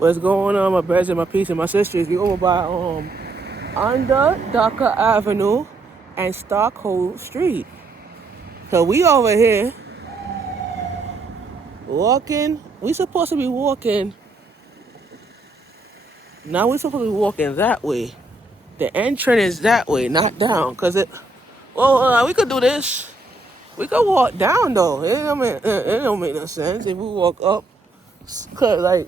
What's going on, my brothers and my peace and my sisters? We over by under Dhaka Avenue and Stockholm Street. So we over here walking. We supposed to be walking. Now we supposed to be walking that way. The entrance is that way, not down. Cause it. Well, we could do this. We could walk down though. It don't make no sense if we walk up. Cause like,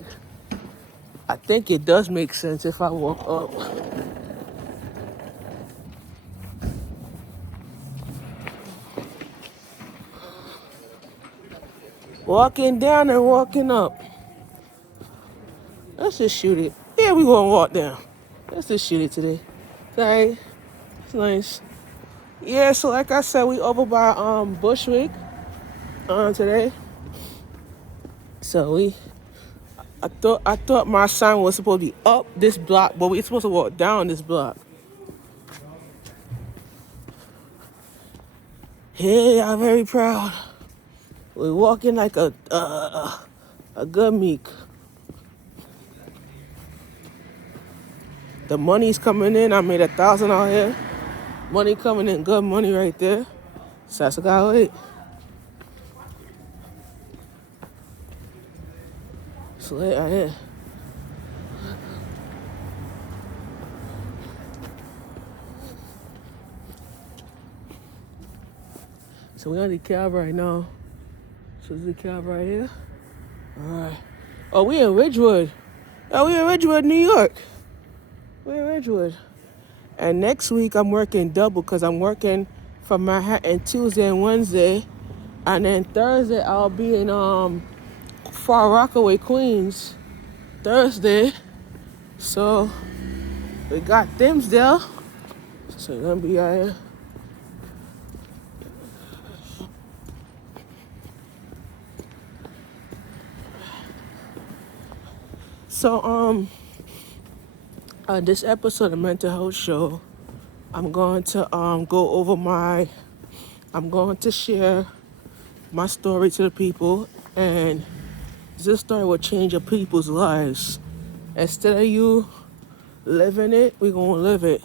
I think it does make sense if I walk up. Walking down and walking up. Let's just shoot it. Yeah, we gonna walk down. Let's just shoot it today. Okay, it's nice. Yeah, so like I said, we over by Bushwick today. So I thought my sign was supposed to be up this block, but we're supposed to walk down this block. Hey, I'm very proud. We're walking like a good meek. The money's coming in. I made 1,000 out here. Money coming in, good money right there. So that's what I gotta wait. So late out here. So we on the cab right now. So this is the cab right here. Alright. Oh, we in Ridgewood. Oh, we in Ridgewood, New York. We in Ridgewood. And next week I'm working double because I'm working from Manhattan Tuesday and Wednesday. And then Thursday I'll be in Far Rockaway, Queens. Thursday. So we got things there. So we're gonna be out here. So this episode of Mental Health Show, I'm going to go over I'm going to share my story to the people, and this story will change your people's lives. Instead of you living it, we're gonna live it.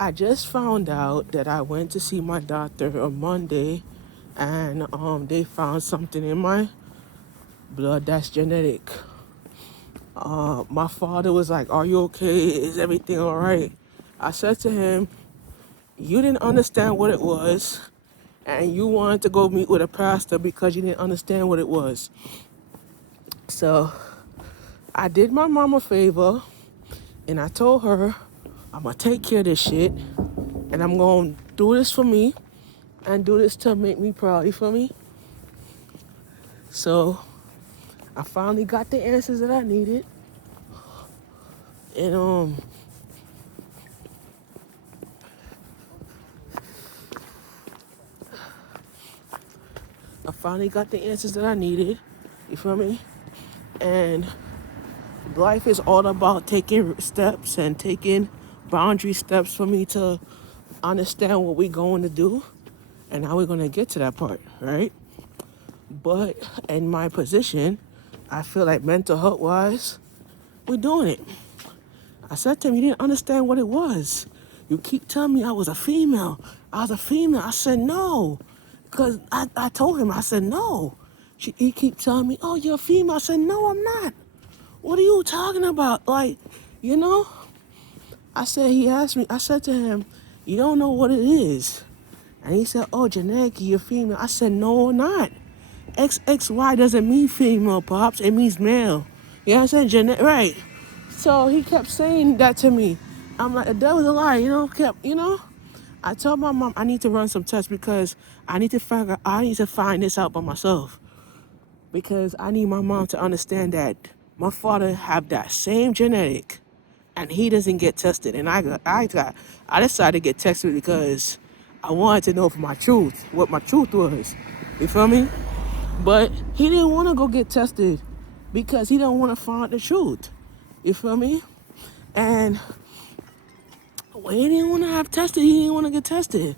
I just found out that I went to see my doctor on Monday, and they found something in my blood that's genetic. My father was like, "Are you okay? Is everything all right?" I said to him, "You didn't understand what it was, and you wanted to go meet with a pastor because you didn't understand what it was." So I did my mom a favor, and I told her, "I'm gonna take care of this shit, and I'm gonna do this for me, and do this to make me proud." You feel me? So I finally got the answers that I needed, and I finally got the answers that I needed. You feel me? And life is all about taking steps and taking boundary steps for me to understand what we're going to do and how we're going to get to that part, right? But in my position, I feel like mental health wise, we're doing it. I said to him, "You didn't understand what it was. You keep telling me I was a female. I was a female." I said, "No." Because I told him, I said, "No." He keep telling me, "Oh, you're a female." I said, "No, I'm not. What are you talking about?" Like, you know? He asked me, I said to him, "You don't know what it is." And he said, "Oh, genetic, you're female." I said, "No, not. XXY doesn't mean female, Pops. It means male." You know what I'm saying? Right. So he kept saying that to me. I'm like, that was a lie, I told my mom I need to run some tests because I need to find this out by myself. Because I need my mom to understand that my father have that same genetic and he doesn't get tested. And I decided to get tested because I wanted to know for my truth, what my truth was. You feel me? But he didn't want to go get tested because he don't want to find the truth. You feel me? And when he didn't want to have tested, he didn't want to get tested.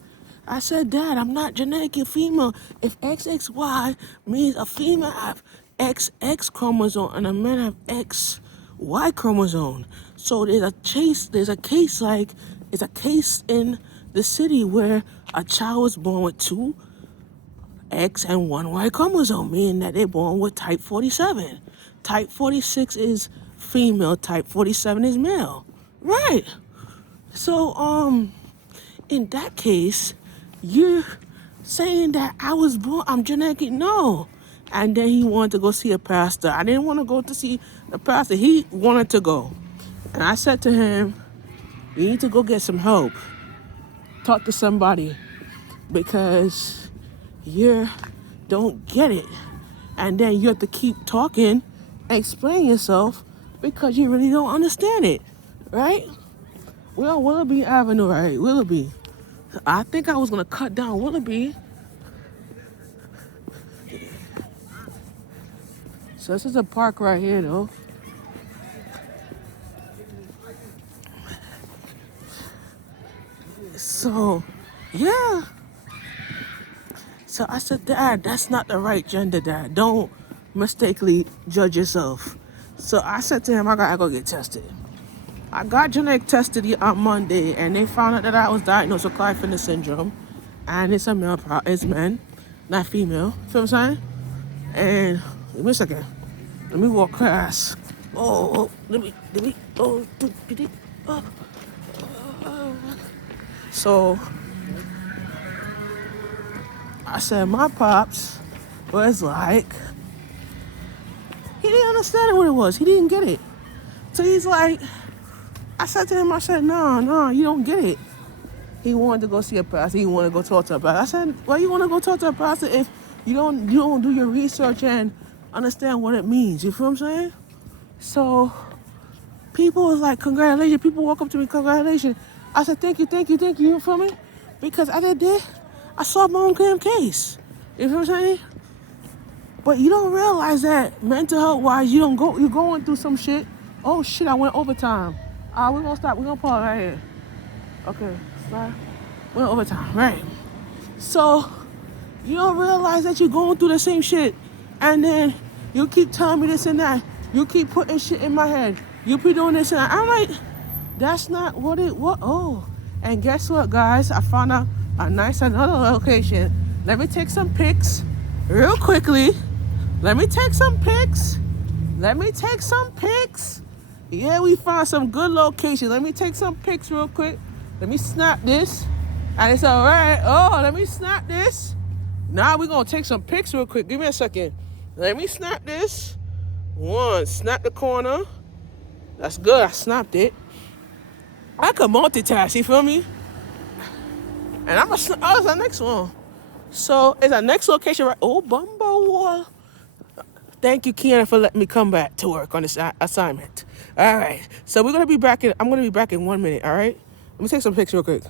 I said, "Dad, I'm not genetically female. If XXY means a female have XX chromosome and a man have X Y chromosome. So there's a case in the city where a child was born with two X and one Y chromosome, meaning that they're born with type 47. Type 46 is female, type 47 is male. Right. So, in that case, you're saying that I was born, I'm genetic. No. And then he wanted to go see a pastor. I didn't want to go to see the pastor. He wanted to go. And I said to him, you need to go get some help. Talk to somebody because you don't get it. And then you have to keep talking and explain yourself because you really don't understand it. Right? We're on Willoughby Avenue, right? Willoughby. I think I was going to cut down Willoughby. So this is a park right here, though. So, yeah. So I said, Dad, that's not the right gender, Dad. Don't mistakenly judge yourself. So I said to him, I gotta go get tested. I got genetic tested on Monday, and they found out that I was diagnosed with Klinefelter syndrome, and it's it's men, not female. Feel what I'm saying? And give me a second. Let me walk past. Let me. Oh. So I said, my pops was like, he didn't understand what it was. He didn't get it. So he's like, I said to him, I said, no, you don't get it. He wanted to go see a pastor. He wanted to go talk to a pastor. I said, why you want to go talk to a pastor if you don't do your research and understand what it means? You feel what I'm saying? So people was like, congratulations. People walk up to me, congratulations. I said, thank you. You feel me? Because I did. I solved my own damn case. You feel what I'm saying? But you don't realize that mental health wise, you're going through some shit. Oh shit, I went overtime. We're gonna stop. We're gonna pause right here. Okay, stop. Went overtime, right? So you don't realize that you're going through the same shit, and then you keep telling me this and that. You keep putting shit in my head. You keep doing this and that. I'm like, that's not what it was. Oh, and guess what, guys? I found out another location. Let me take some pics real quickly. Let me take some pics. Yeah, we found some good locations. Let me take some pics real quick. Let me snap this. And it's all right. Oh, let me snap this. Now we're going to take some pics real quick. Give me a second. Let me snap this. One, snap the corner. That's good. I snapped it. I can multitask, you feel me? And it's the next one. So it's our next location, right? Oh, Bumbo Wall. Thank you, Kiana, for letting me come back to work on this assignment. All right. So I'm going to be back in 1 minute, all right? Let me take some pics real quick.